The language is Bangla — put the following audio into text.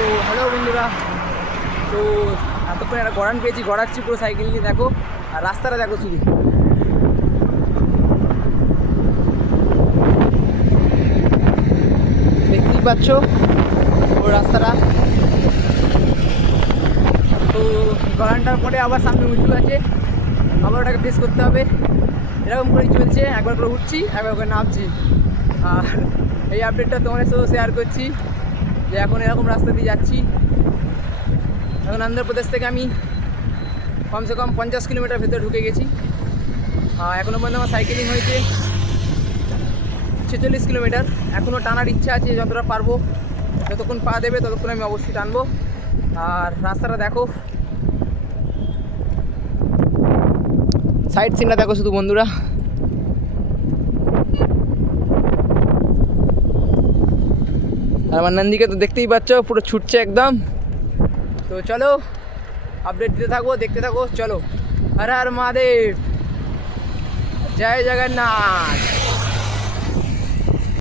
তো হ্যালো বন্ধুরা, তো এতক্ষণ একটা গড়ান পেয়েছি, গড়াচ্ছি পুরো সাইকেল নিয়ে। দেখো আর রাস্তাটা দেখো শুধু, দেখতেই পাচ্ছ পুরো রাস্তাটা। তো গড়ানটার পরে আবার সামনে উঁচু আছে, আবার ওটাকে ফেস করতে হবে। এরকম করেই চলছে, একবার করে উঠছি একবার করে নামছি। আর এই আপডেটটা তোমাদের সাথে শেয়ার করছি যে এখন এরকম রাস্তা দিয়ে যাচ্ছি। এখন অন্ধ্রপ্রদেশ থেকে আমি কমসে কম 50 কিলোমিটার ভেতরে ঢুকে গেছি। এখনও পর্যন্ত আমার সাইকেলিং হয়েছে 46 কিলোমিটার। এখনও টানার ইচ্ছা আছে, যতটা পারবো, যতক্ষণ পা দেবে ততক্ষণ আমি অবশ্যই টানবো। আর রাস্তাটা দেখো, সাইড সিনটা দেখো শুধু বন্ধুরা। আর আমার নন্দীকে তো দেখতেই পাচ্ছ, পুরো ছুটছে একদম। তো চলো আপডেট দিতে থাকবো, দেখতে থাকো। চলো, হর হর মহাদেব, জয় জগন্নাথ।